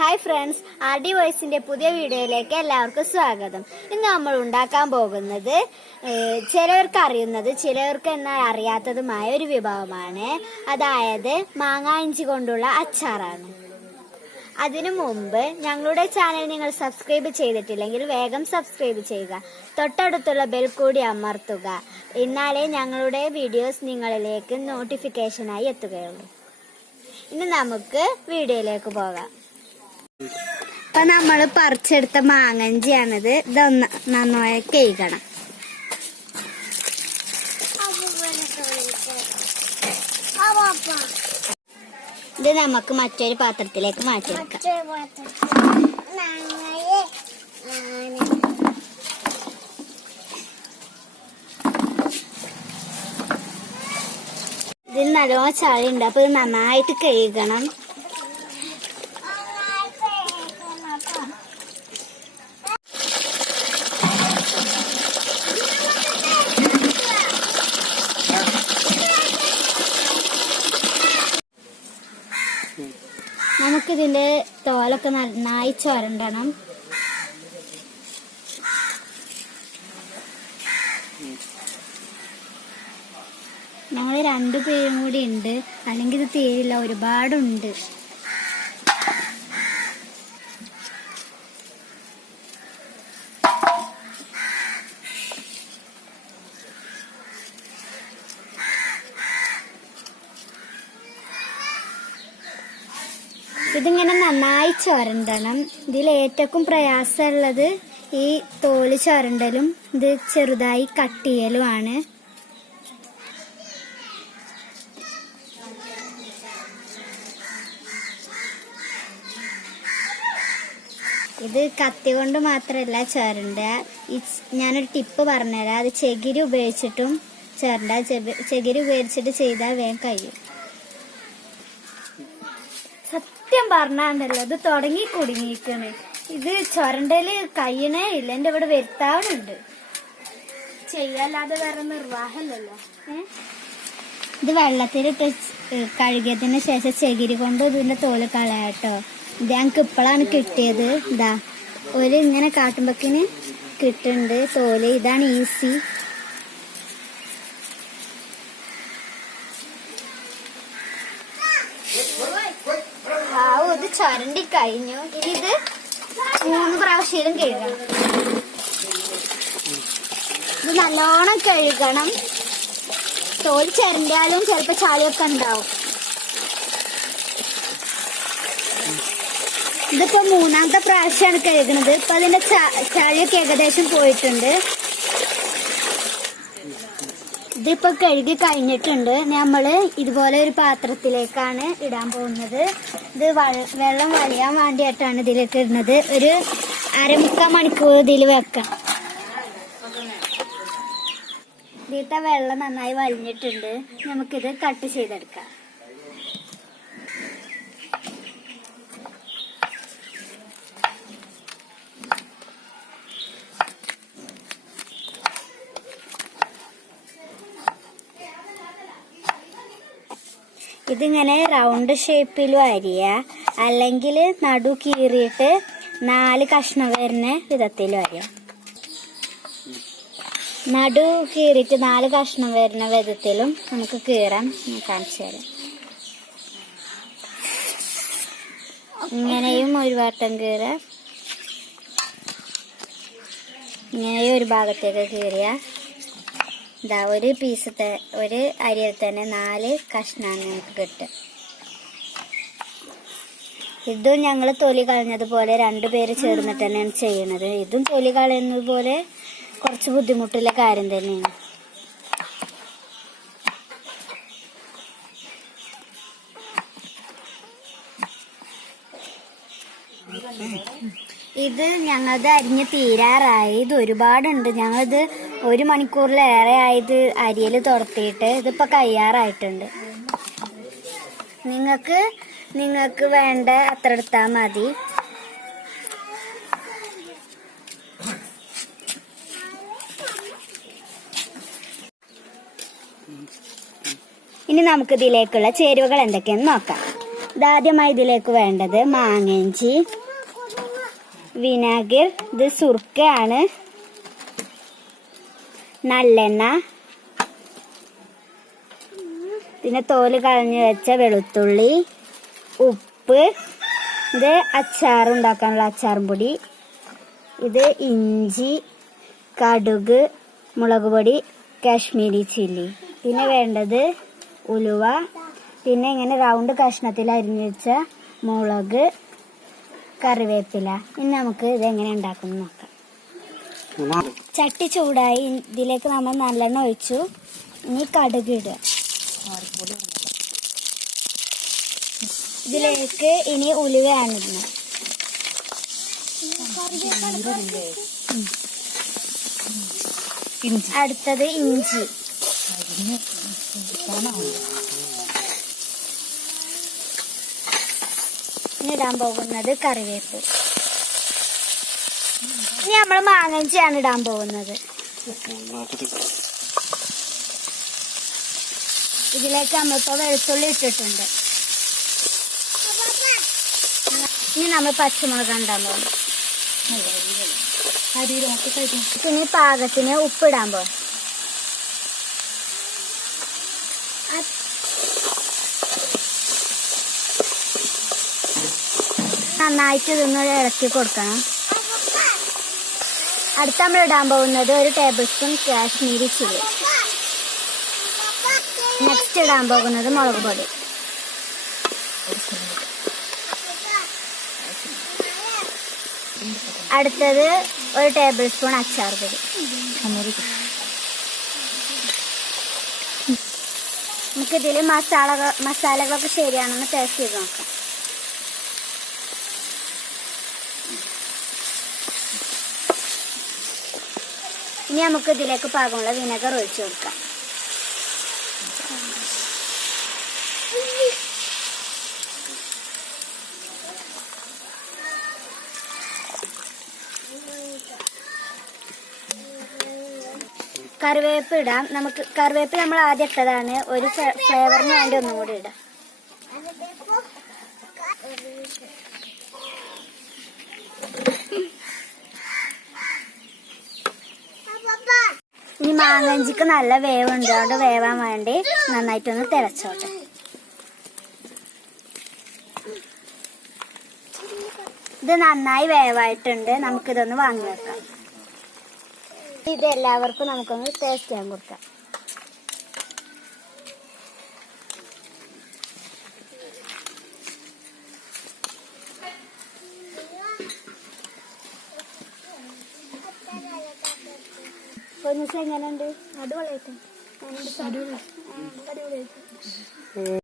Hi friends R D വോയിസിന്റെ പുതിയ വീഡിയോയിലേക്ക് എല്ലാവർക്കും സ്വാഗതം. ഇന്ന് നമ്മൾ ഉണ്ടാക്കാൻ പോകുന്നത് ചിലവർക്ക് അറിയുന്നത് ചിലവർക്ക് എന്നാൽ അറിയാത്തതുമായ ഒരു വിഭവമാണ്. അതായത് മാങ്ങ ഇഞ്ചി കൊണ്ടുള്ള അച്ചാറാണ്. അതിനു മുമ്പ് ഞങ്ങളുടെ ചാനൽ നിങ്ങൾ സബ്സ്ക്രൈബ് ചെയ്തിട്ടില്ലെങ്കിൽ വേഗം സബ്സ്ക്രൈബ് ചെയ്യുക. തൊട്ടടുത്തുള്ള ബെൽ കൂടി അമർത്തുക. എന്നാലേ ഞങ്ങളുടെ വീഡിയോസ് നിങ്ങളിലേക്ക് നോട്ടിഫിക്കേഷനായി എത്തുകയുള്ളൂ. ഇനി നമുക്ക് വീഡിയോയിലേക്ക് പോകാം. ഇപ്പൊ നമ്മൾ പറിച്ചെടുത്ത മാങ്ങഞ്ചിയാണിത്. ഇതൊന്ന് നന്നായി കേൾക്കണം ഇത് നമുക്ക് മറ്റൊരു പാത്രത്തിലേക്ക് മാറ്റി വെക്കാം ഇതിൽ നല്ലോണം ഉണ്ട് അപ്പൊ ഇത് നന്നായിട്ട് കഴുകണം. നമുക്കിതിന്റെ തോലൊക്കെ നന്നായി ചുരണ്ടണം ഞങ്ങൾ രണ്ടുപേരും കൂടി ഉണ്ട് അല്ലെങ്കിൽ ഇത് തീരില്ല. ഒരുപാടുണ്ട്. ഇതിങ്ങനെ നന്നായി ചുരണ്ടണം. ഇതിൽ ഏറ്റവും പ്രയാസമുള്ളത് ഈ തോൽ ചുരണ്ടലും ഇത് ചെറുതായി കട്ട് ചെയ്യലുമാണ് ഇത് കത്തി കൊണ്ട് മാത്രമല്ല ചേരണ്ട. ഞാനൊരു ടിപ്പ് പറഞ്ഞുതരാം അത് ചെകിരി ഉപയോഗിച്ചിട്ടും ചേരണ്ട. ചെകിരി ഉപയോഗിച്ചിട്ട് ചെയ്താൽ വേഗം കഴിയും. സത്യം പറഞ്ഞാണ്ടല്ലോ ഇത് തുടങ്ങി കുടുങ്ങിയിരിക്കണ്. ഇത് ചൊരണ്ടൽ കയ്യണേ ഇല്ല എന്റെ ഇവിടെ വരുത്താവുന്നുണ്ട്. ചെയ്യല്ലാതെ വേറെ നിർവാഹമല്ലല്ലോ. ഇത് വെള്ളത്തിലിട്ട് ച്- കഴുകിയതിന് ശേഷം ചകിരി കൊണ്ട് ഇതിന്റെ തോൽ കളയാട്ടോ. ഇത് ഞങ്ങൾക്ക് ഇപ്പോഴാണ് കിട്ടിയത്. ഇതാ ഒരു ഇങ്ങനെ കാട്ടുമ്പക്കിന് കിട്ടുന്നുണ്ട് തോൽ. ഇതാണ് ഈസി ആവു ഇത് ചുരണ്ടി കഴിഞ്ഞു ഇനി ഇത് മൂന്ന് പ്രാവശ്യം കഴുകണം. ഇത് നല്ലോണം കഴുകണം. തോൽ ചരണ്ടിയാലും ചിലപ്പോ ചളിയൊക്കെ ഉണ്ടാവും. ഇതിപ്പോ മൂന്നാമത്തെ പ്രാവശ്യമാണ് കഴുകുന്നത് ഇപ്പൊ അതിന്റെ ചളിയൊക്കെ ഏകദേശം പോയിട്ടുണ്ട്. ഇതിപ്പോ കഴുകി കഴിഞ്ഞിട്ടുണ്ട്. നമ്മൾ ഇതുപോലെ ഒരു പാത്രത്തിലേക്കാണ് ഇടാൻ പോകുന്നത്. ഇത് വെള്ളം വലിയാൻ വേണ്ടിയിട്ടാണ് ഇതിലേക്ക് ഇടുന്നത്. ഒരു അരമുക്കാൽ മണിക്കൂർ ഇതിൽ വെക്കാം. ഇതിലത്തെ വെള്ളം നന്നായി വലിഞ്ഞിട്ടുണ്ട്. നമുക്കിത് കട്ട് ചെയ്തെടുക്കാം. ഇതിങ്ങനെ റൗണ്ട് ഷേപ്പിലും അരിയ അല്ലെങ്കിൽ നടു കീറിയിട്ട് നാല് കഷ്ണം വരുന്ന വിധത്തിലും അരിയാം നടു കീറിയിട്ട് നാല് കഷ്ണം വരുന്ന വിധത്തിലും നമുക്ക് കീറാം. ഞാൻ കാണിച്ചു തരാം. ഇങ്ങനെയും ഒരു വട്ടം കീറാം ഇങ്ങനെയും ഒരു ഭാഗത്തേക്ക് കീറിയ ഇതാ ഒരു പീസ് ഒരു അരിയിൽ തന്നെ നാല് കഷ്ണമാണ് നമുക്ക് കിട്ടുക. ഇതും ഞങ്ങൾ തൊലി കളഞ്ഞതുപോലെ രണ്ടുപേര് ചേർന്നിട്ട് തന്നെയാണ് ചെയ്യുന്നത് ഇതും തൊലി കളയുന്നത് പോലെ കുറച്ച് ബുദ്ധിമുട്ടുള്ള കാര്യം തന്നെയാണ്. ഇത് ഞങ്ങളത് അരിഞ്ഞ് തീരാറായി. ഇത് ഒരുപാടുണ്ട്. ഞങ്ങളിത് ഒരു മണിക്കൂറിലേറെ ആയത് അരിയൽ തുറത്തിയിട്ട് ഇതിപ്പോ കയ്യാറായിട്ടുണ്ട്. നിങ്ങൾക്ക് നിങ്ങൾക്ക് വേണ്ട അത്ര എടുത്താൽ മതി. ഇനി നമുക്ക് ഇതിലേക്കുള്ള ചേരുവകൾ എന്തൊക്കെയെന്ന് നോക്കാം. ഇതാദ്യമായി ഇതിലേക്ക് വേണ്ടത് മാങ്ങഞ്ചി വിനാഗിർ ഇത് സുർക്കയാണ്. നല്ലെണ്ണ. പിന്നെ തോൽ കളഞ്ഞു വെച്ച വെളുത്തുള്ളി ഉപ്പ് ഇത് അച്ചാർ ഉണ്ടാക്കാനുള്ള അച്ചാറും പൊടി ഇത് ഇഞ്ചി കടുക് മുളക് പൊടി കാശ്മീരി ചില്ലി. പിന്നെ വേണ്ടത് ഉലുവ. പിന്നെ ഇങ്ങനെ റൗണ്ട് കഷ്ണത്തിൽ അരിഞ്ഞു വെച്ച മുളക് കറിവേപ്പില. ഇനി നമുക്ക് ഇത് എങ്ങനെ ഉണ്ടാക്കുന്നു ചട്ടി ചൂടായി. ഇതിലേക്ക് നമ്മൾ നല്ലെണ്ണ ഒഴിച്ചു. ഇനി കടുക് ഇടുക. ഇതിലേക്ക് ഇനി ഉലുവയാണ് ഇടുന്നത്. അടുത്തത് ഇഞ്ചി. ഇടാൻ പോകുന്നത് കറിവേപ്പ്. ഇനി നമ്മൾ മാങ്ങഞ്ചിയാണ് ഇടാൻ പോകുന്നത്. ഇതിലേക്ക് നമ്മളിപ്പോ വെളുത്തുള്ളി ഇട്ടിട്ടുണ്ട്. ഇനി നമ്മൾ പച്ചമുളക് ഉണ്ടാൻ പോകും ഇനി പാകത്തിന് ഉപ്പിടാൻ പോകും നന്നായിട്ട് ഇതൊന്ന് ഇളക്കി കൊടുക്കണം. അടുത്ത നമ്മൾ ഇടാൻ പോകുന്നത് ഒരു tablespoon Kashmiri chilli. Next ഇടാൻ പോകുന്നത് മുളക് പൊടി. അടുത്തത് ഒരു ടേബിൾ സ്പൂൺ അച്ചാർ പൊടി. നമുക്കിതിൽ മസാല മസാലകളൊക്കെ ശരിയാണെന്ന് ടേസ്റ്റ് ചെയ്ത് നോക്കാം. ഇനി നമുക്ക് ഇതിലേക്ക് പാകമുള്ള വിനെഗർ ഒഴിച്ചു കൊടുക്കാം. കറിവേപ്പ് ഇടാം. നമുക്ക് കറിവേപ്പ് നമ്മൾ ആദ്യം ഇട്ടതാണ്. ഒരു ഫ്ലേവറിന് വേണ്ടി ഒന്നും കൂടി ഇടാം. ഇനി മാങ്ങഞ്ചിക്ക് നല്ല വേവുണ്ട്. അതുകൊണ്ട് വേവാൻ വേണ്ടി നന്നായിട്ടൊന്ന് തിളച്ചോട്ടെ. ഇത് നന്നായി വേവായിട്ടുണ്ട്. നമുക്കിതൊന്ന് വാങ്ങി വെക്കാം. ഇത് എല്ലാവർക്കും നമുക്കൊന്ന് ടേസ്റ്റ് ചെയ്യാൻ കൊടുക്കാം. പൊന്നിസ് എങ്ങനെയുണ്ട്? അടിപൊളിയായിട്ട്. അടിപൊളിയായിട്ട്.